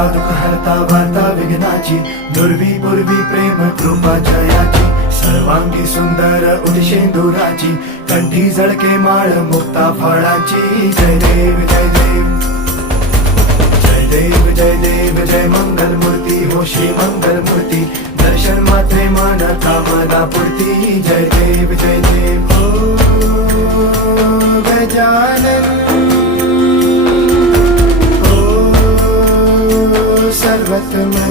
हरता दुःख हरता वार्ता विघ्नाची, दुर्वी पूर्वी प्रेम कृपा जयाची, सर्वांगी सुंदर उदिशेंदुराची, कंठी झळके माळ मुक्ता फळाची. जय देव जय देव जय देव जय देव जय मंगल मूर्ती हो श्री मंगल मूर्ती, दर्शन मात्रे मन कामना पूर्ती. जय देव जय देव ओ गजानन ओ सर्वतमन